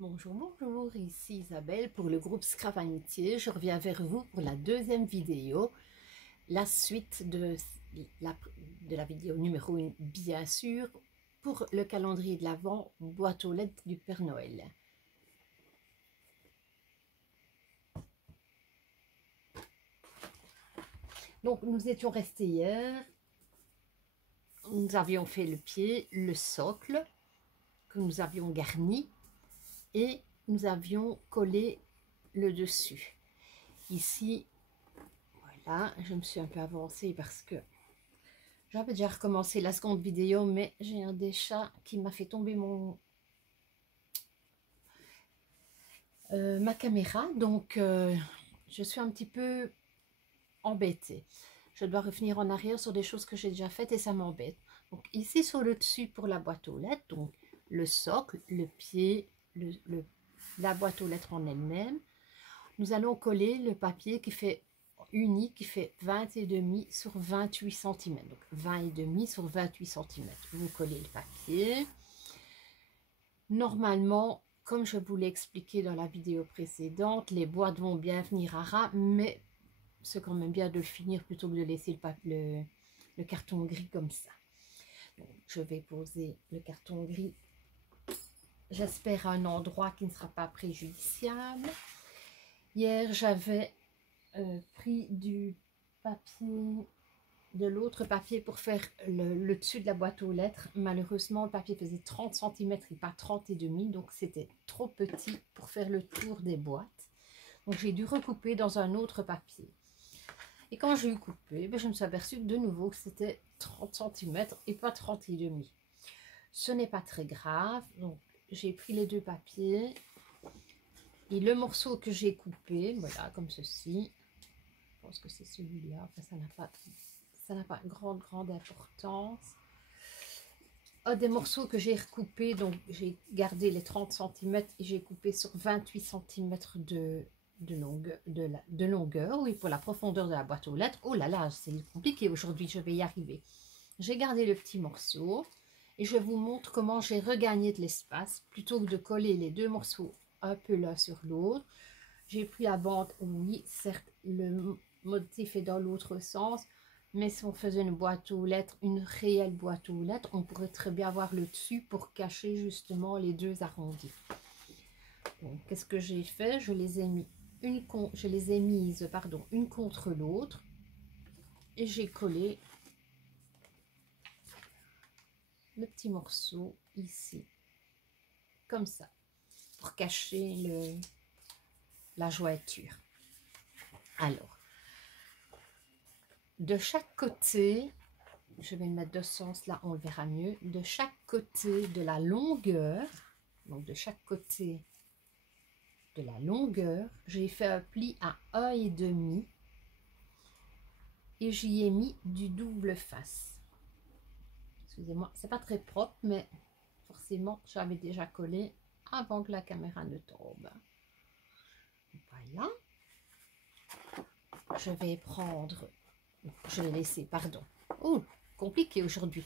Bonjour, bonjour, ici Isabelle pour le groupe Scrap Amitié. Je reviens vers vous pour la deuxième vidéo, la suite de la vidéo numéro 1, bien sûr, pour le calendrier de l'Avent, boîte aux lettres du Père Noël. Donc, nous étions restés hier, nous avions fait le pied, le socle, que nous avions garni, et nous avions collé le dessus. Ici, voilà, je me suis un peu avancée parce que j'avais déjà recommencé la seconde vidéo, mais j'ai un des chats qui m'a fait tomber ma caméra, donc je suis un petit peu embêtée. Je dois revenir en arrière sur des choses que j'ai déjà faites et ça m'embête. Donc ici sur le dessus pour la boîte aux lettres, donc le socle, le pied, la boîte aux lettres en elle-même, nous allons coller le papier qui fait uni, qui fait 20,5 sur 28 cm. Donc 20,5 sur 28 cm. Vous collez le papier. Normalement, comme je vous l'ai expliqué dans la vidéo précédente, les boîtes vont bien venir à ras, mais c'est quand même bien de le finir plutôt que de laisser le carton gris comme ça. Donc, je vais poser le carton gris, j'espère à un endroit qui ne sera pas préjudiciable. Hier, j'avais pris du papier, de l'autre papier pour faire le dessus de la boîte aux lettres. Malheureusement, le papier faisait 30 cm et pas 30,5, donc c'était trop petit pour faire le tour des boîtes. Donc j'ai dû recouper dans un autre papier. Et quand j'ai eu coupé, je me suis aperçue de nouveau que c'était 30 cm et pas 30,5. Ce n'est pas très grave, donc j'ai pris les deux papiers et le morceau que j'ai coupé, voilà, comme ceci. Je pense que c'est celui-là, enfin ça n'a pas grande importance. Des morceaux que j'ai recoupés, donc j'ai gardé les 30 cm et j'ai coupé sur 28 cm de longueur, oui, pour la profondeur de la boîte aux lettres. Oh là là, c'est compliqué aujourd'hui, je vais y arriver. J'ai gardé le petit morceau et je vous montre comment j'ai regagné de l'espace. Plutôt que de coller les deux morceaux un peu l'un sur l'autre, j'ai pris la bande, oui, certes, le motif est dans l'autre sens, mais si on faisait une boîte aux lettres, une réelle boîte aux lettres, on pourrait très bien avoir le dessus pour cacher justement les deux arrondis. Donc, qu'est-ce que j'ai fait? Je les ai mises une contre l'autre et j'ai collé le petit morceau ici, comme ça, pour cacher la jointure. Alors, de chaque côté, je vais le mettre de ce sens là, on le verra mieux, de chaque côté de la longueur, donc de chaque côté de la longueur, j'ai fait un pli à 1,5 et j'y ai mis du double face. Excusez-moi, c'est pas très propre, mais forcément j'avais déjà collé avant que la caméra ne tombe. Voilà. Je vais prendre, je vais laisser, pardon. Oh, compliqué aujourd'hui.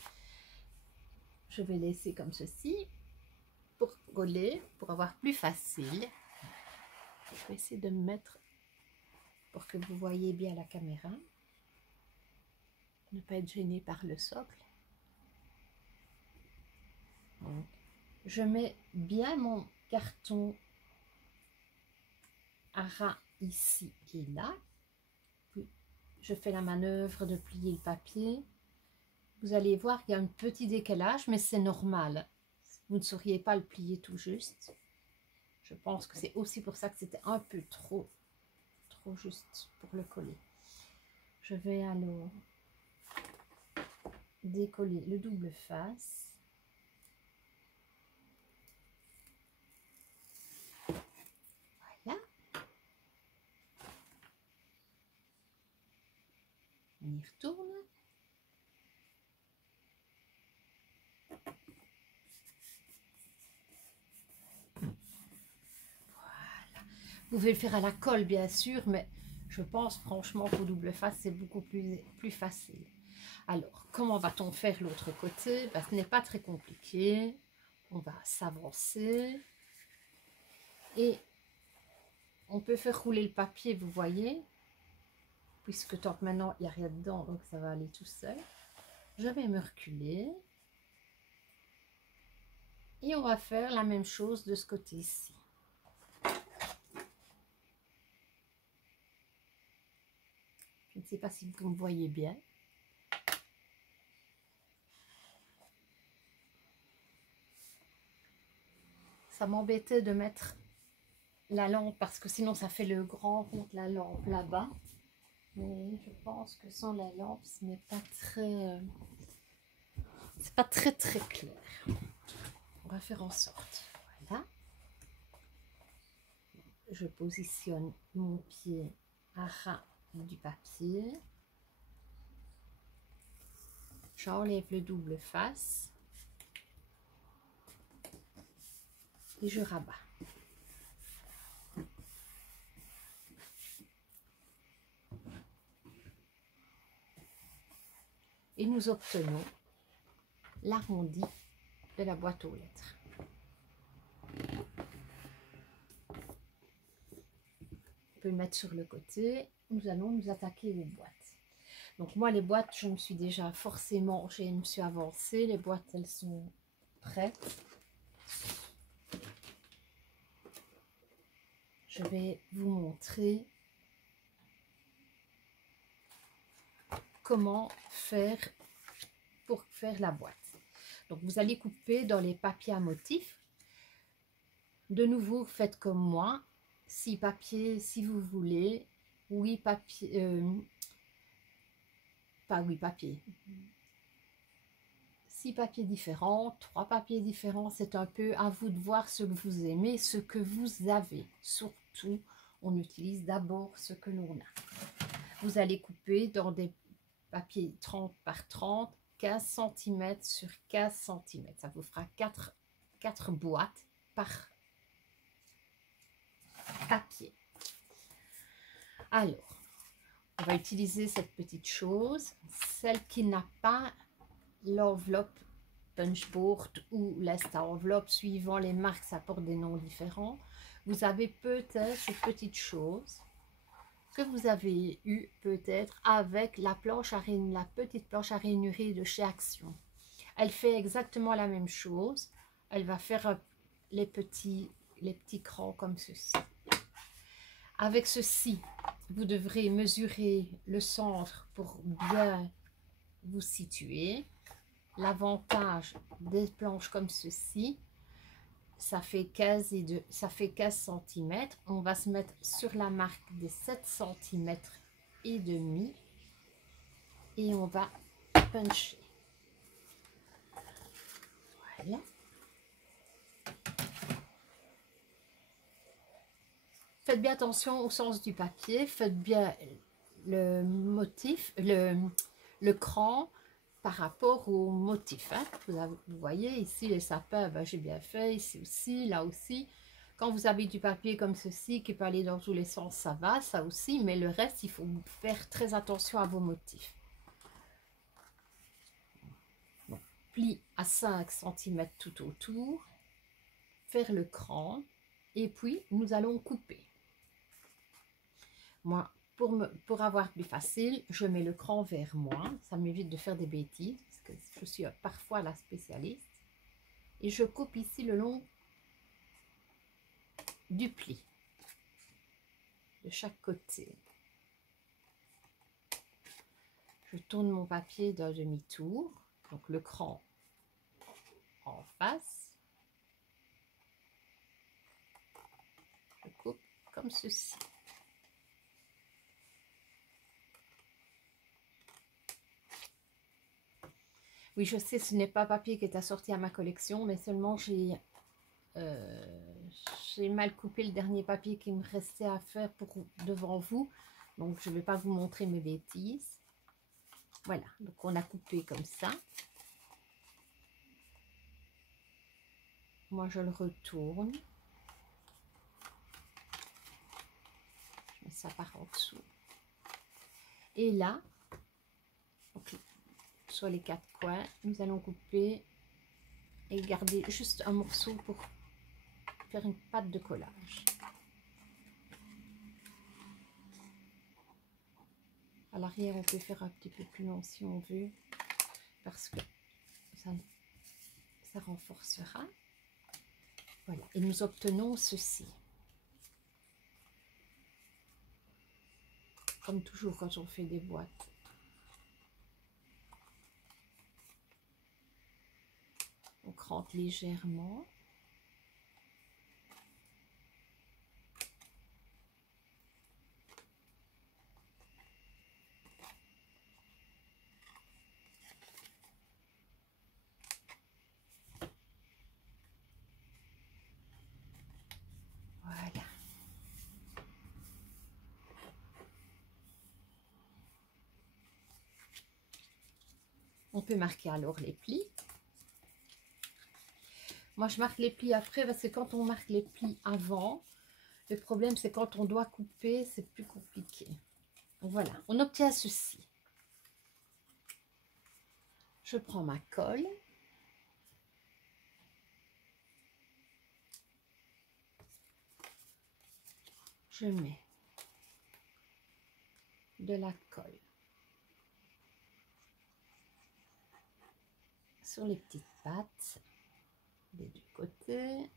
Je vais laisser comme ceci pour coller, pour avoir plus facile. Je vais essayer de me mettre pour que vous voyez bien la caméra. Ne pas être gêné par le socle. Donc, je mets bien mon carton à ras ici et là. Puis, je fais la manœuvre de plier le papier. Vous allez voir qu'il y a un petit décalage, mais c'est normal. Vous ne sauriez pas le plier tout juste. Je pense que c'est aussi pour ça que c'était un peu trop juste pour le coller. Je vais alors décoller le double face. Voilà. On y retourne. Vous pouvez le faire à la colle, bien sûr, mais je pense franchement qu'au double face, c'est beaucoup plus facile. Alors, comment va-t-on faire l'autre côté? Ce n'est pas très compliqué. On va s'avancer. Et on peut faire rouler le papier, vous voyez, puisque tant que maintenant il n'y a rien dedans, donc ça va aller tout seul. Je vais me reculer. Et on va faire la même chose de ce côté-ci. Je ne sais pas si vous me voyez bien. Ça m'embêtait de mettre la lampe parce que sinon ça fait le grand contre la lampe là-bas. Mais je pense que sans la lampe, ce n'est pas très... c'est pas très clair. On va faire en sorte. Voilà. Je positionne mon pied à ras du papier. J'enlève le double face. Et je rabats. Et nous obtenons l'arrondi de la boîte aux lettres. On peut le mettre sur le côté. Nous allons nous attaquer aux boîtes. Donc moi, les boîtes, je me suis déjà forcément, je me suis avancée. Les boîtes, elles sont prêtes. Je vais vous montrer comment faire pour faire la boîte. Donc vous allez couper dans les papiers à motifs. De nouveau, faites comme moi. 6 papiers si vous voulez. 8 papiers. Pas 8 papiers. 6 papiers différents, 3 papiers différents. C'est un peu à vous de voir ce que vous aimez, ce que vous avez. Surtout, on utilise d'abord ce que l'on a. Vous allez couper dans des papiers 30 par 30, 15 cm sur 15 cm. Ça vous fera 4 boîtes par papier. Alors, on va utiliser cette petite chose. Celle qui n'a pas l'enveloppe punchboard ou l'esta enveloppe, suivant les marques, ça porte des noms différents. Vous avez peut-être cette petite chose que vous avez eu peut-être avec la planche à la petite planche à ranurer de chez Action. Elle fait exactement la même chose. Elle va faire les petits crans comme ceci. Avec ceci, vous devrez mesurer le centre pour bien vous situer. L'avantage des planches comme ceci, ça fait 15 cm. On va se mettre sur la marque des 7 cm et demi et on va puncher. Voilà. Faites bien attention au sens du papier, faites bien le motif, le cran par rapport au motif. Hein. Vous voyez ici les sapins, ben, j'ai bien fait, ici aussi, là aussi. Quand vous avez du papier comme ceci qui peut aller dans tous les sens, ça va, ça aussi, mais le reste, il faut faire très attention à vos motifs. Bon, pli à 5 cm tout autour, faire le cran, et puis nous allons couper. Moi, pour avoir plus facile, je mets le cran vers moi. Ça m'évite de faire des bêtises, parce que je suis parfois la spécialiste. Et je coupe ici le long du pli, de chaque côté. Je tourne mon papier d'un demi-tour, donc le cran en face. Je coupe comme ceci. Oui, je sais, ce n'est pas papier qui est assorti à ma collection, mais seulement j'ai mal coupé le dernier papier qui me restait à faire devant vous. Donc, je ne vais pas vous montrer mes bêtises. Voilà, donc on a coupé comme ça. Moi, je le retourne. Je mets ça par en dessous. Et là, okay, sur les 4 coins, nous allons couper et garder juste un morceau pour faire une pâte de collage. À l'arrière, on peut faire un petit peu plus long si on veut, parce que ça renforcera. Voilà, et nous obtenons ceci. Comme toujours quand on fait des boîtes. On crante légèrement. Voilà. On peut marquer alors les plis. Moi, je marque les plis après parce que quand on marque les plis avant, le problème, c'est quand on doit couper, c'est plus compliqué. Voilà, on obtient ceci. Je prends ma colle. Je mets de la colle sur les petites pattes des deux côtés.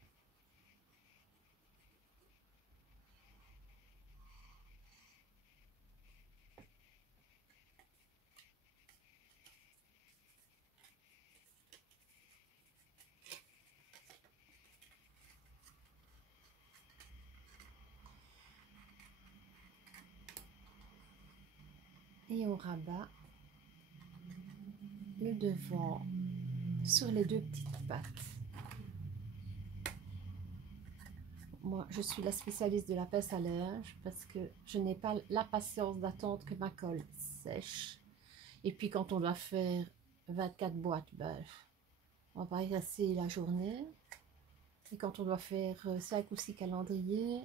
Et on rabat le devant sur les deux petites pattes. Moi, je suis la spécialiste de la pince à linge parce que je n'ai pas la patience d'attendre que ma colle sèche. Et puis, quand on doit faire 24 boîtes, ben, on va pas y rester la journée. Et quand on doit faire 5 ou 6 calendriers,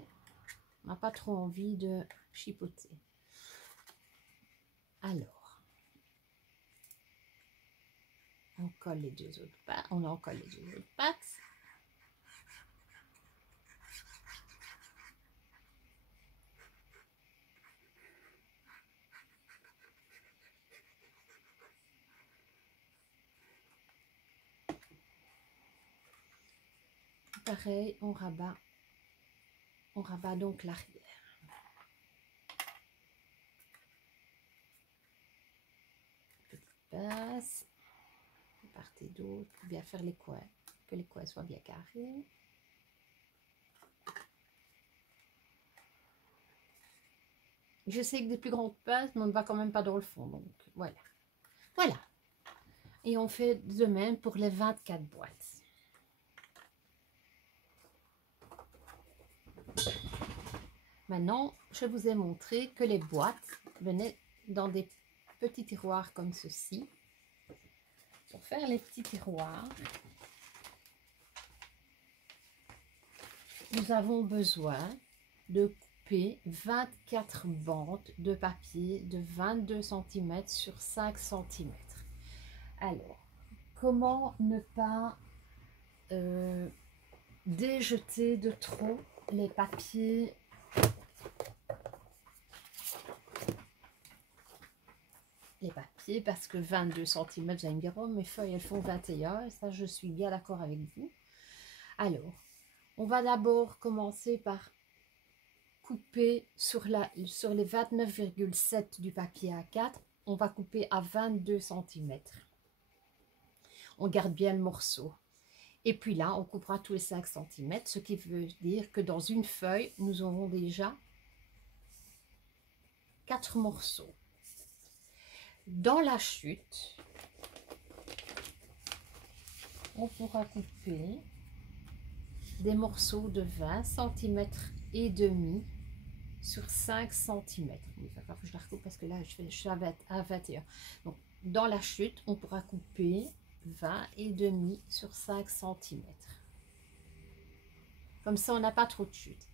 on n'a pas trop envie de chipoter. Alors, on colle les deux autres pattes. On en colle les deux autres pattes. Pareil, on rabat donc l'arrière. Petite passe, de part et d'autre, pour bien faire les coins, que les coins soient bien carrés. Je sais que des plus grandes passes, mais on ne va quand même pas dans le fond, donc voilà. Voilà. Et on fait de même pour les 24 boîtes. Maintenant, je vous ai montré que les boîtes venaient dans des petits tiroirs comme ceci. Pour faire les petits tiroirs, nous avons besoin de couper 24 bandes de papier de 22 cm sur 5 cm. Alors, comment ne pas déjeter de trop les papiers parce que 22 cm, vous allez me dire, oh, mes feuilles, elles font 21, et ça, je suis bien d'accord avec vous. Alors, on va d'abord commencer par couper sur les 29,7 du papier A4, on va couper à 22 cm. On garde bien le morceau. Et puis là, on coupera tous les 5 cm, ce qui veut dire que dans une feuille, nous aurons déjà 4 morceaux. Dans la chute, on pourra couper des morceaux de 20 cm et demi sur 5 cm. Il va falloir que je la recoupe parce que là, je suis à 21. Donc, dans la chute, on pourra couper 20 et demi sur 5 cm. Comme ça, on n'a pas trop de chute.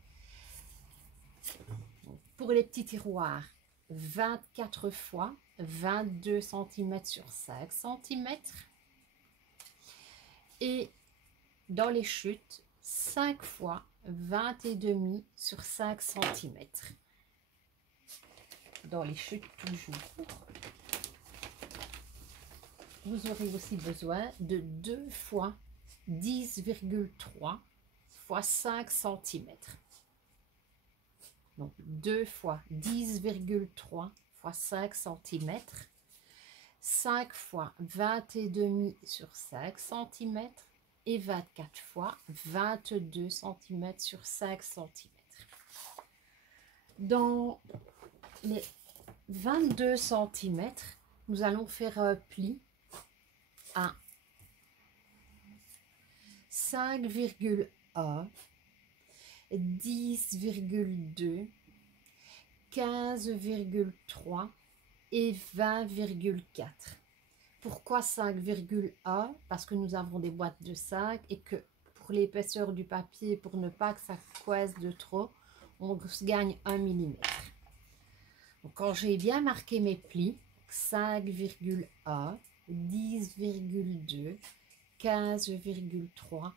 Donc, pour les petits tiroirs, 24 fois 22 cm sur 5 cm. Et dans les chutes, 5 fois 20,5 sur 5 cm. Dans les chutes toujours. Vous aurez aussi besoin de 2 fois 10,3 fois 5 cm. Donc 2 fois 10,3 fois 5 cm. 5 fois 20,5 sur 5 cm. Et 24 fois 22 cm sur 5 cm. Dans les 22 cm, nous allons faire un pli à 5,1, 10,2, 15,3 et 20,4. Pourquoi 5,1? Parce que nous avons des boîtes de 5 et que pour l'épaisseur du papier, pour ne pas que ça coince de trop, on gagne 1 mm. Donc, quand j'ai bien marqué mes plis, 5,1, 10,2, 15,3,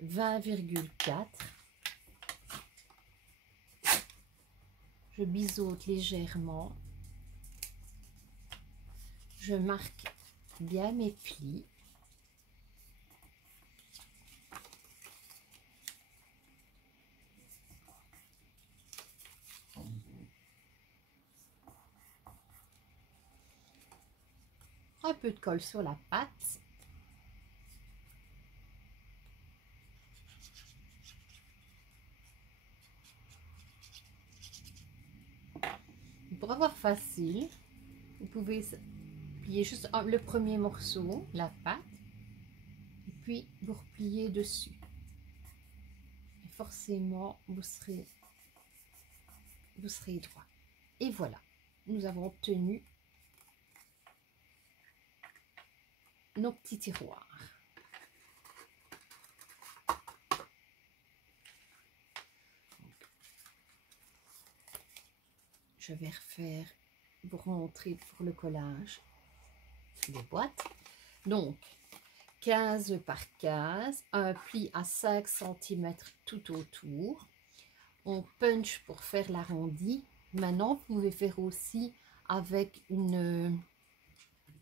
20,4, je biseaute légèrement, je marque bien mes plis. Un peu de colle sur la pâte. Pour avoir facile, vous pouvez plier juste le premier morceau, la pâte, et puis vous repliez dessus. Et forcément, vous serez droit. Et voilà, nous avons obtenu nos petits tiroirs. Je vais refaire pour montrer pour le collage des boîtes. Donc 15 par 15, un pli à 5 cm tout autour. On punch pour faire l'arrondi. Maintenant, vous pouvez faire aussi avec une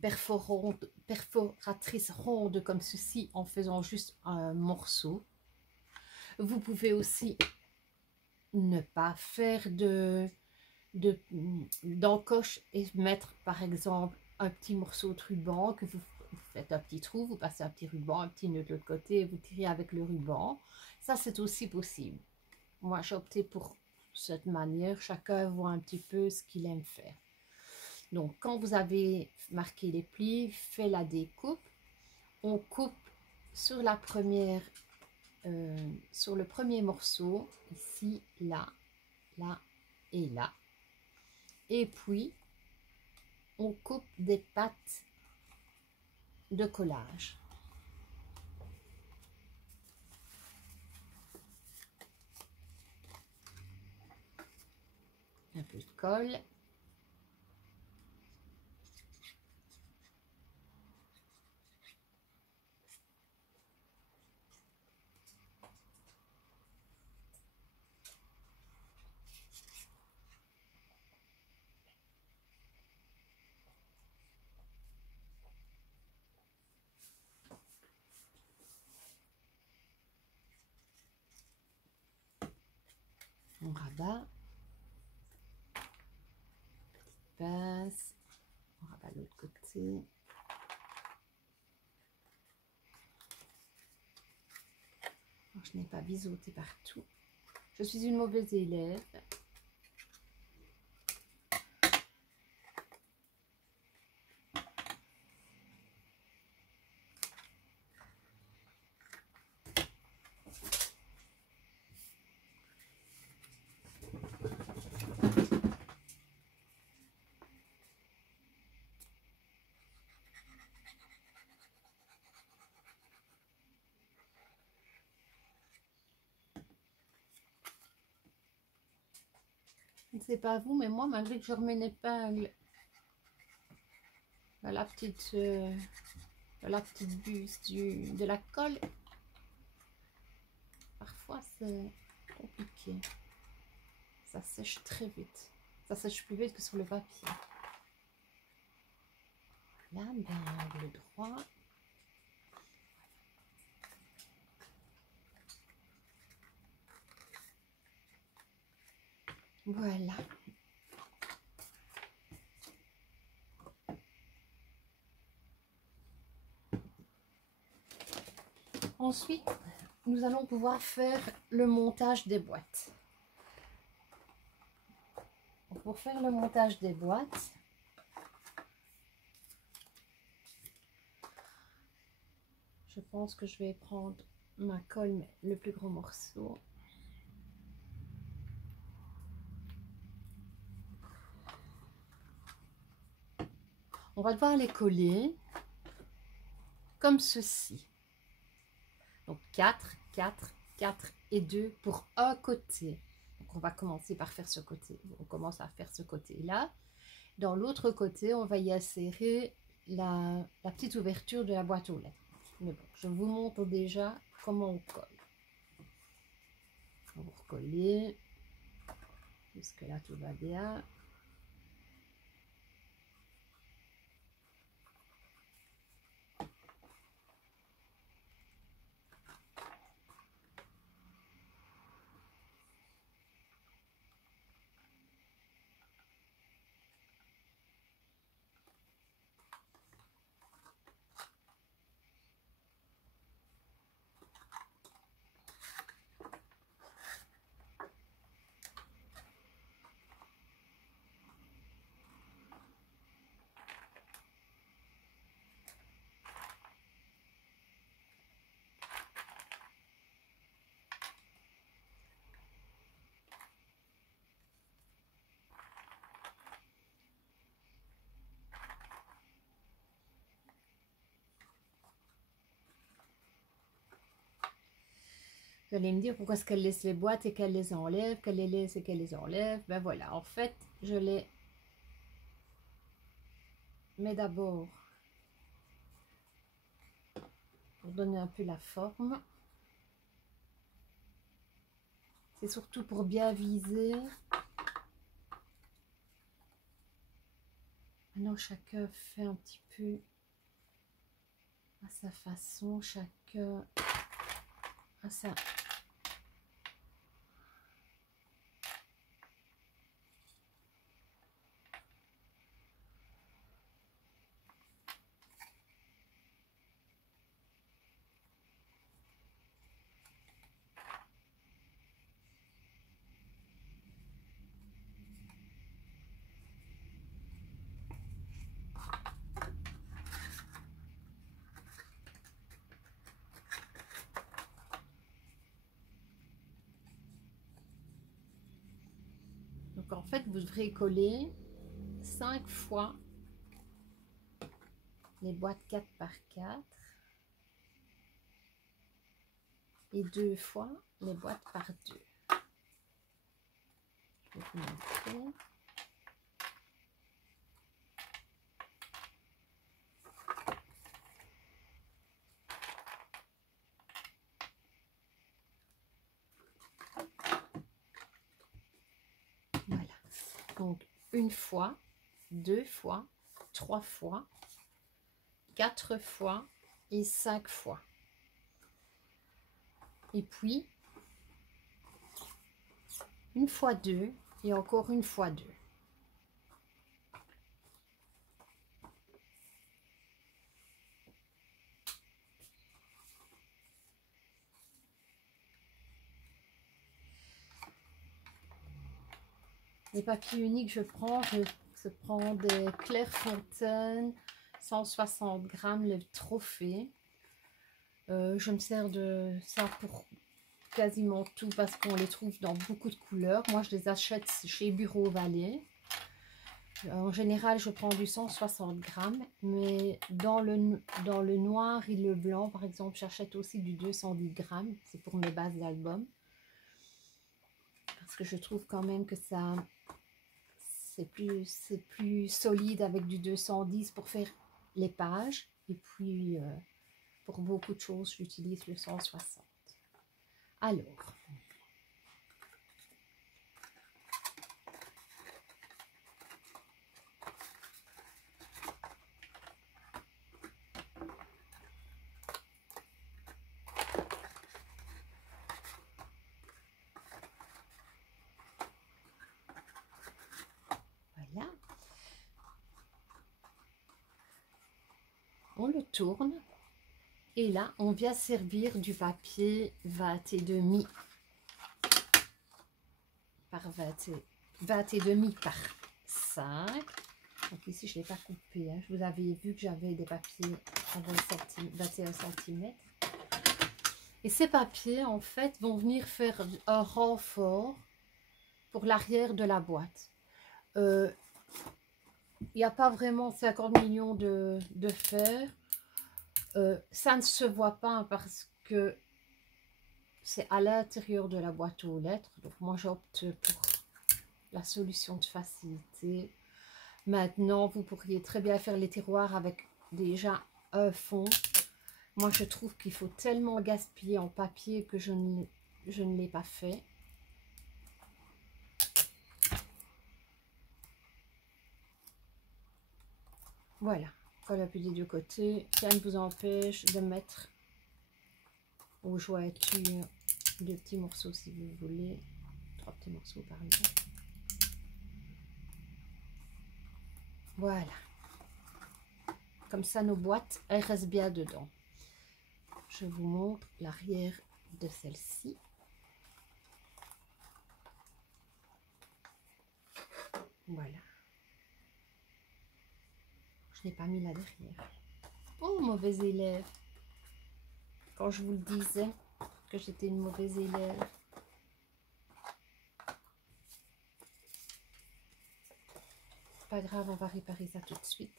perforatrice ronde comme ceci en faisant juste un morceau. Vous pouvez aussi ne pas faire d'encoche et mettre par exemple un petit morceau de ruban que vous faites un petit trou, vous passez un petit ruban, un petit nœud de l'autre côté et vous tirez avec le ruban. Ça, c'est aussi possible. Moi, j'ai opté pour cette manière. Chacun voit un petit peu ce qu'il aime faire. Donc, quand vous avez marqué les plis, fait la découpe, on coupe sur la première, sur le premier morceau, ici, là, là et là. Et puis, on coupe des pattes de collage. Un peu de colle. On rabat. Petite pince. On rabat l'autre côté. Alors, je n'ai pas biseauté partout. Je suis une mauvaise élève. Je ne sais pas vous, mais moi, malgré que je remets une épingle à la petite buse de la colle, Parfois, c'est compliqué. Ça sèche très vite. Ça sèche plus vite que sur le papier. Là, ben, angle droit. Voilà. Ensuite, nous allons pouvoir faire le montage des boîtes. Pour faire le montage des boîtes, je pense que je vais prendre ma colle, mais le plus gros morceau. On va devoir les coller comme ceci. Donc 4, 4, 4 et 2 pour un côté. Donc on va commencer par faire ce côté. On commence à faire ce côté-là. Dans l'autre côté, on va y insérer la petite ouverture de la boîte aux lettres. Mais bon, je vous montre déjà comment on colle. On va recoller. Jusque là, tout va bien. Vous allez me dire pourquoi est-ce qu'elle laisse les boîtes et qu'elle les enlève, qu'elle les laisse et qu'elle les enlève. Ben voilà, en fait, je les mets d'abord pour donner un peu la forme. C'est surtout pour bien viser. Maintenant, chacun fait un petit peu à sa façon, chacun à sa... Donc en fait, vous devrez coller 5 fois les boîtes 4 par 4 et 2 fois les boîtes par 2. Je vais vous montrer. Voilà. Donc une fois, 2 fois, 3 fois, 4 fois et 5 fois. Et puis, une fois 2 et encore une fois 2. Les papiers uniques, je prends des Clairefontaine, 160 grammes, le trophée. Je me sers de ça pour quasiment tout parce qu'on les trouve dans beaucoup de couleurs. Moi, je les achète chez Bureau Vallée. En général, je prends du 160 grammes, mais dans le noir et le blanc, par exemple, j'achète aussi du 210 grammes. C'est pour mes bases d'album. Parce que je trouve quand même que ça... c'est plus solide avec du 210 pour faire les pages. Et puis, pour beaucoup de choses, j'utilise le 160. Alors, voilà. On le tourne. Et là, on vient servir du papier 20,5 par 20,5 par 5. Donc ici, je ne l'ai pas coupé. Hein. Je vous avais vu que j'avais des papiers à 21 cm. Et ces papiers, en fait, vont venir faire un renfort pour l'arrière de la boîte. Il n'y a pas vraiment 50 millions de fer. Ça ne se voit pas parce que c'est à l'intérieur de la boîte aux lettres. Donc moi j'opte pour la solution de facilité. Maintenant vous pourriez très bien faire les tiroirs avec déjà un fond. Moi je trouve qu'il faut tellement gaspiller en papier que je ne l'ai pas fait. Voilà, colle appui des deux côtés. Rien ne vous empêche de mettre aux jointures deux petits morceaux si vous voulez. 3 petits morceaux par exemple. Voilà. Comme ça, nos boîtes, elles restent bien dedans. Je vous montre l'arrière de celle-ci. Voilà. Je n'ai pas mis là derrière. Oh, mauvais élève. Quand je vous le disais que j'étais une mauvaise élève. Pas grave, on va réparer ça tout de suite.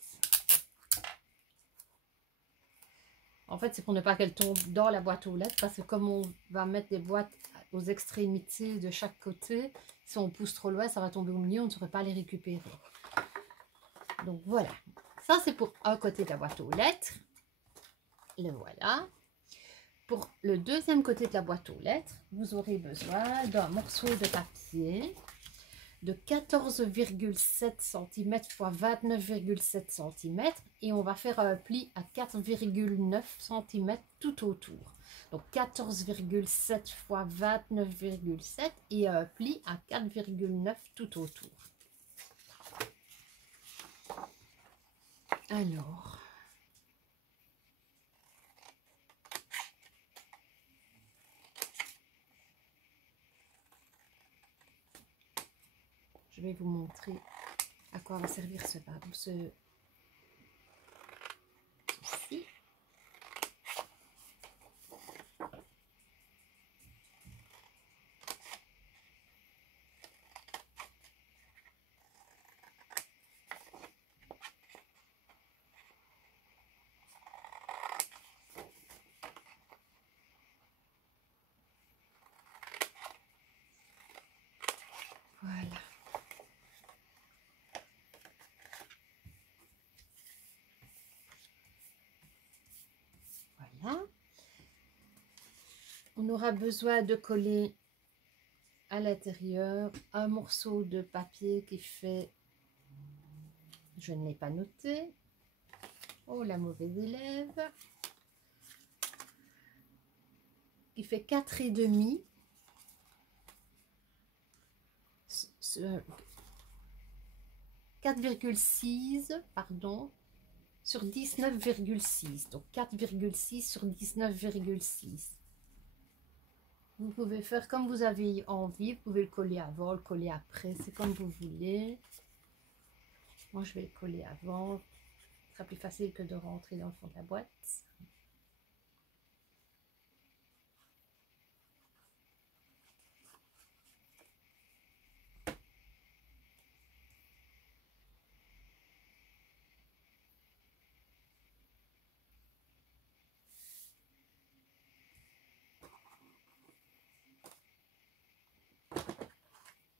En fait, c'est pour ne pas qu'elle tombe dans la boîte aux lettres, parce que comme on va mettre des boîtes aux extrémités de chaque côté, si on pousse trop loin, ça va tomber au milieu, on ne saurait pas les récupérer. Donc voilà, ça c'est pour un côté de la boîte aux lettres. Le voilà. Pour le deuxième côté de la boîte aux lettres, vous aurez besoin d'un morceau de papier de 14,7 cm x 29,7 cm et on va faire un pli à 4,9 cm tout autour. Donc 14,7 x 29,7 et un pli à 4,9 tout autour. Alors, je vais vous montrer à quoi va servir ceci. Voilà. Voilà. On aura besoin de coller à l'intérieur un morceau de papier qui fait, je ne l'ai pas noté, oh la mauvaise élève, qui fait 4,5 4,6 pardon sur 19,6, donc 4,6 sur 19,6. Vous pouvez faire comme vous avez envie, vous pouvez le coller avant, le coller après, c'est comme vous voulez. Moi je vais le coller avant, ce sera plus facile que de rentrer dans le fond de la boîte.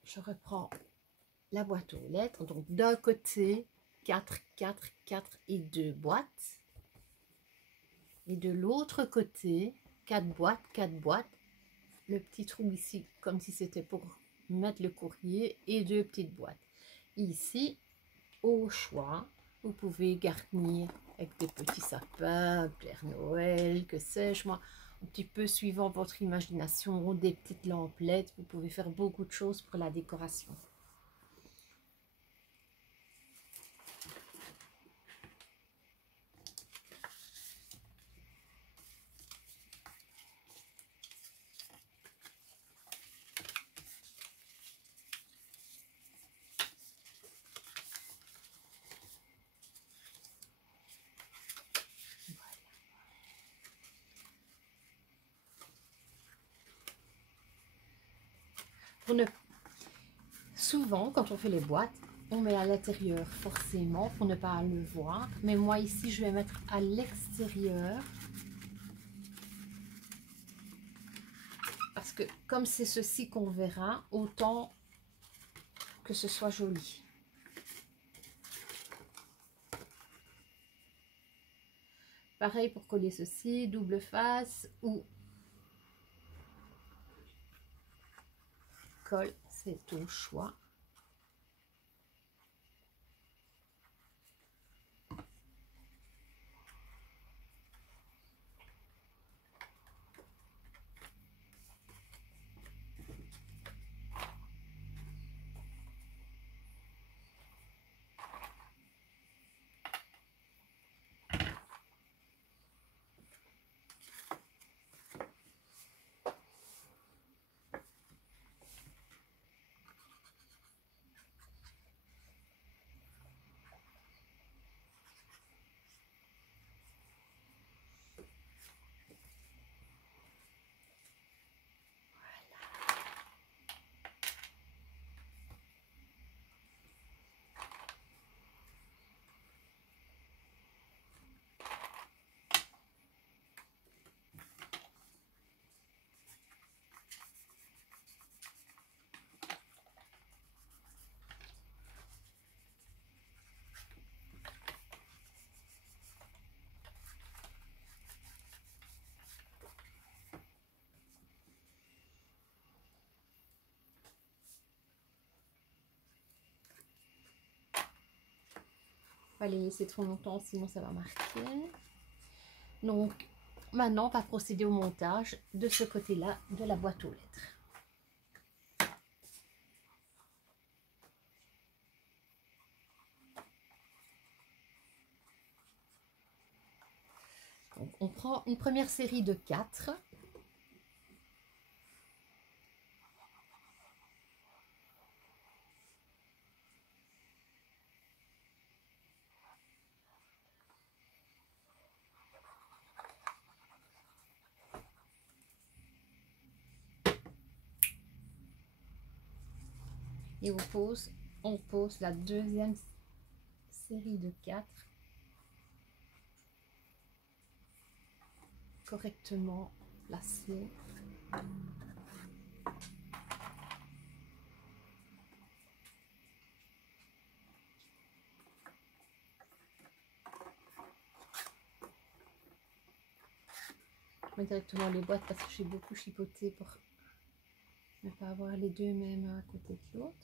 Je reprends la boîte aux lettres, donc d'un côté 4, 4, 4 et 2 boîtes, et de l'autre côté 4 boîtes, 4 boîtes, le petit trou ici, comme si c'était pour mettre le courrier, et 2 petites boîtes. Ici, au choix, vous pouvez garnir avec des petits sapins, Père Noël, que sais-je moi, un petit peu suivant votre imagination, des petites lamplettes. Vous pouvez faire beaucoup de choses pour la décoration. Souvent, quand on fait les boîtes, on met à l'intérieur forcément pour ne pas le voir. Mais moi ici, je vais mettre à l'extérieur. Parce que comme c'est ceci qu'on verra, autant que ce soit joli. Pareil pour coller ceci, double face ou colle, c'est au choix. Pas les laisser trop longtemps, sinon ça va marquer. Donc, maintenant, on va procéder au montage de ce côté-là de la boîte aux lettres. Donc, on prend une première série de 4. Et on pose la deuxième série de 4 correctement placée. Je mets directement les boîtes parce que j'ai beaucoup chipoté pour ne pas avoir les deux mêmes à côté de l'autre.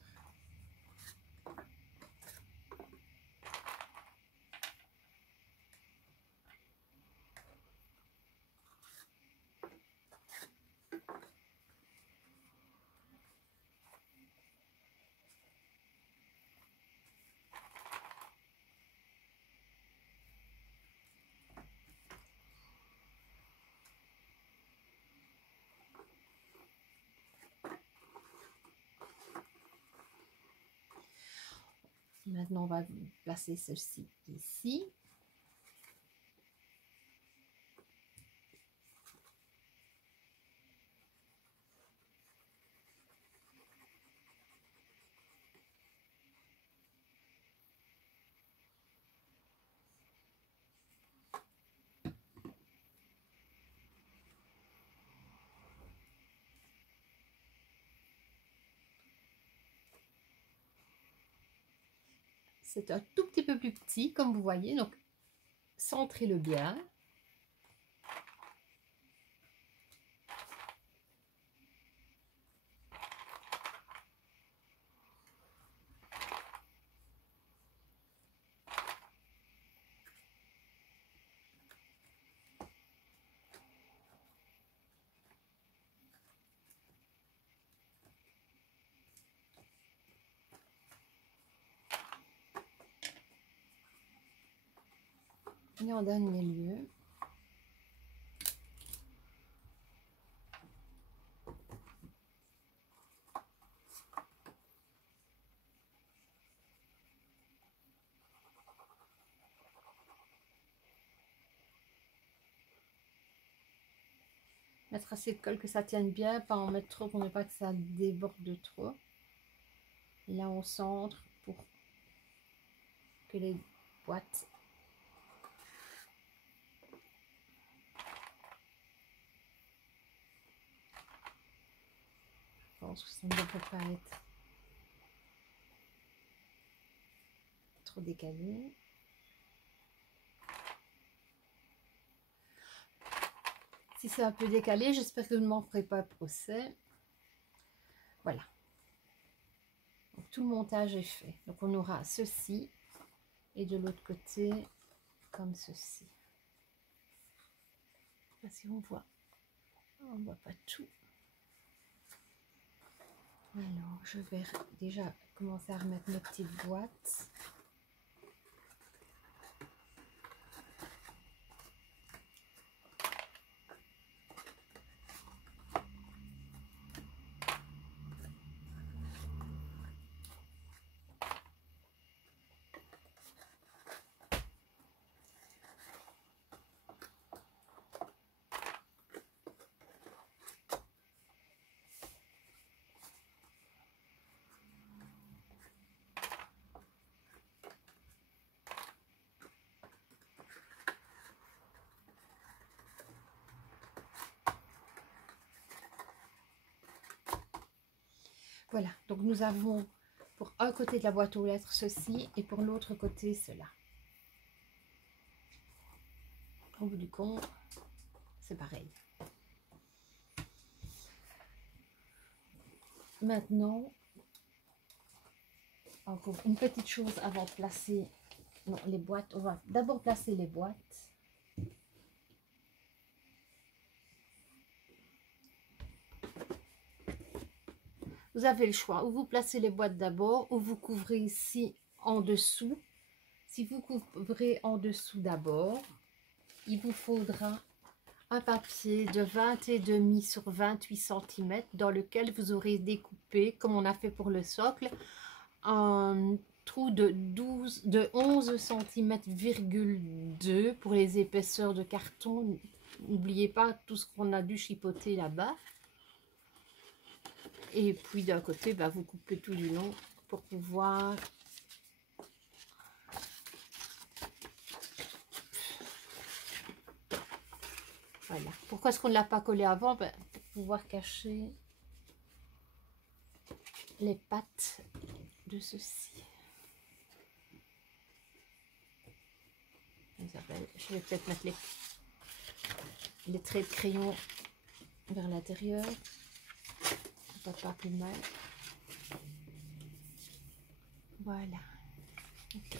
Maintenant, on va placer ceci ici. C'est un tout petit peu plus petit, comme vous voyez, donc centrez-le bien. Et en dernier lieu, mettre assez de colle que ça tienne bien, pas en mettre trop pour ne pas que ça déborde trop. Et là on centre pour que les boîtes je pense que ça ne devrait pas être trop décalé. Si c'est un peu décalé, j'espère que vous ne m'en ferez pas procès. Voilà. Donc, tout le montage est fait. Donc on aura ceci et de l'autre côté comme ceci. Là, si on voit pas tout. Alors je vais déjà commencer à remettre mes petites boîtes. Voilà, donc nous avons pour un côté de la boîte aux lettres ceci et pour l'autre côté cela. Au bout du compte, c'est pareil. Maintenant, encore une petite chose avant de placer les boîtes. On va d'abord placer les boîtes. Vous avez le choix, ou vous placez les boîtes d'abord, ou vous couvrez ici en dessous. Si vous couvrez en dessous d'abord, il vous faudra un papier de 20,5 sur 28 cm dans lequel vous aurez découpé, comme on a fait pour le socle, un trou de 11 cm,2 cm pour les épaisseurs de carton. N'oubliez pas tout ce qu'on a dû chipoter là-bas. Et puis d'un côté, vous coupez tout du long pour pouvoir voilà. Pourquoi est-ce qu'on ne l'a pas collé avant? Pour pouvoir cacher les pattes de ceci. Je vais peut-être mettre les traits de crayon vers l'intérieur. Pas plus mal. Voilà. Okay.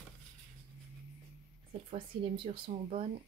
Cette fois-ci, les mesures sont bonnes.